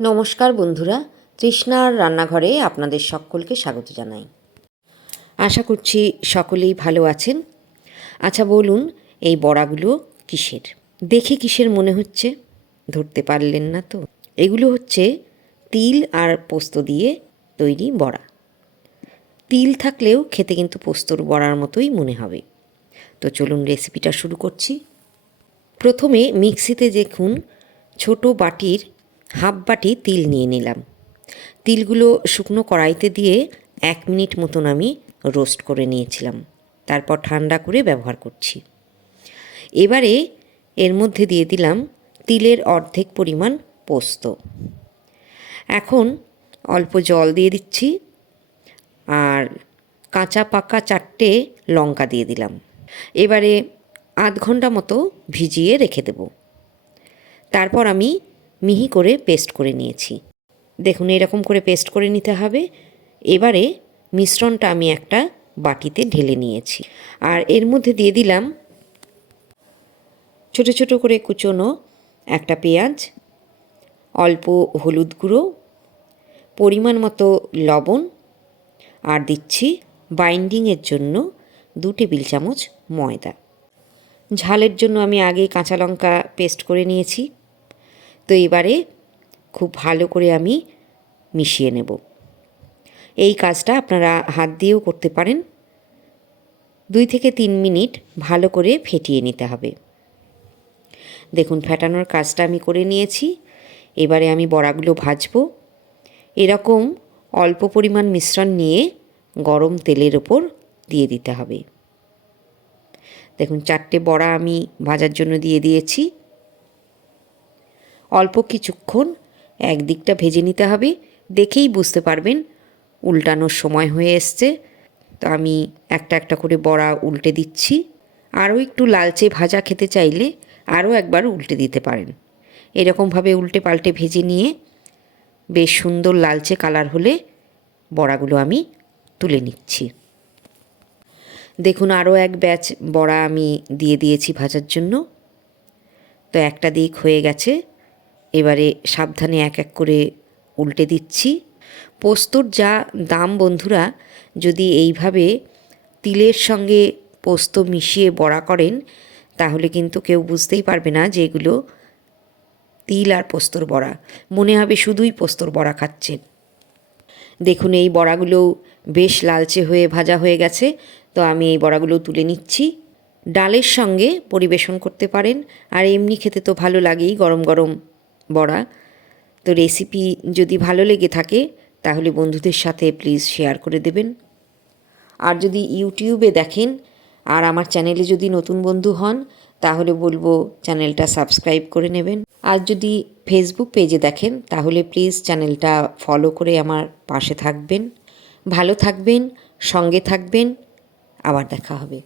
নমস্কার বন্ধুরা, তৃষ্ণার রান্নাঘরে আপনাদের সকলকে স্বাগত জানাই। আশা করছি সকলেই ভালো আছেন। আচ্ছা বলুন, এই বড়াগুলো কিসের? দেখে কিসের মনে হচ্ছে? ধরতে পারলেন না তো। এগুলো হচ্ছে তিল আর পোস্ত দিয়ে তৈরি বড়া। তিল থাকলেও খেতে কিন্তু পোস্তর বড়ার মতোই মনে হবে। তো চলুন রেসিপিটা শুরু করছি। প্রথমে মিক্সিতে দেখুন ছোট বাটির হাফ বাটি তিল নিয়ে নিলাম। তিলগুলো শুকনো কড়াইতে দিয়ে এক মিনিট মতন আমি রোস্ট করে নিয়েছিলাম। তারপর ঠান্ডা করে ব্যবহার করছি। এবারে এর মধ্যে দিয়ে দিলাম তিলের অর্ধেক পরিমাণ পোস্ত। এখন অল্প জল দিয়ে দিচ্ছি আর কাঁচা পাকা চারটে লঙ্কা দিয়ে দিলাম। এবারে আধ ঘণ্টা মতো ভিজিয়ে রেখে দেব। তারপর আমি মিহি করে পেস্ট করে নিয়েছি। দেখুন, এরকম করে পেস্ট করে নিতে হবে। এবারে মিশ্রণটা আমি একটা বাটিতে ঢেলে নিয়েছি। আর এর মধ্যে দিয়ে দিলাম ছোট ছোট করে কুচোনো একটা পেঁয়াজ, অল্প হলুদ গুঁড়ো, পরিমাণ মতো লবণ, আর দিচ্ছি বাইন্ডিংয়ের জন্য দু টেবিল চামচ ময়দা। ঝালের জন্য আমি আগে কাঁচা লঙ্কা পেস্ট করে নিয়েছি। তো এবারে খুব ভালো করে আমি মিশিয়ে নেব। এই কাজটা আপনারা হাত দিয়েও করতে পারেন। দুই থেকে তিন মিনিট ভালো করে ফেটিয়ে নিতে হবে। দেখুন, ফেটানোর কাজটা আমি করে নিয়েছি। এবারে আমি বড়াগুলো ভাজবো। এরকম অল্প পরিমাণ মিশ্রণ নিয়ে গরম তেলের ওপর দিয়ে দিতে হবে। দেখুন, চারটে বড়া আমি ভাজার জন্য দিয়ে দিয়েছি। অল্প কিছুক্ষণ একদিকটা ভেজে নিতে হবে, দেখেই বুঝতে পারবেন উল্টানোর সময় হয়ে এসছে। তো আমি একটা একটা করে বড়া উল্টে দিচ্ছি। আরও একটু লালচে ভাজা খেতে চাইলে আরও একবার উল্টে দিতে পারেন। এরকমভাবে উল্টে পাল্টে ভেজে নিয়ে বেশ সুন্দর লালচে কালার হলে বড়াগুলো আমি তুলে নিচ্ছি। দেখুন, আরও এক ব্যাচ বড়া আমি দিয়ে দিয়েছি ভাজার জন্য। তো একটা দিক হয়ে গেছে। এবারে সাবধানে এক এক করে উল্টে দিচ্ছি। পোস্তর যা দাম বন্ধুরা, যদি এইভাবে তিলের সঙ্গে পোস্ত মিশিয়ে বড়া করেন, তাহলে কিন্তু কেউ বুঝতেই পারবে না যে এগুলো তিল আর পোস্তর বড়া। মনে হবে শুধুই পোস্তর বড়া খাচ্ছেন। দেখুন, এই বড়াগুলো বেশ লালচে হয়ে ভাজা হয়ে গেছে। তো আমি এই বড়াগুলো তুলে নিচ্ছি। ডালের সঙ্গে পরিবেশন করতে পারেন। আর এমনি খেতে তো ভালো লাগেই, গরম গরম বড়া। তো রেসিপি যদি ভালো লেগে থাকে, তাহলে বন্ধুদের সাথে প্লিজ শেয়ার করে দেবেন। আর যদি ইউটিউবে দেখেন, আর আমার চ্যানেলে যদি নতুন বন্ধু হন, তাহলে বলব চ্যানেলটা সাবস্ক্রাইব করে নেবেন। আর যদি ফেসবুক পেজে দেখেন, তাহলে প্লিজ চ্যানেলটা ফলো করে আমার পাশে থাকবেন। ভালো থাকবেন, সঙ্গে থাকবেন। আবার দেখা হবে।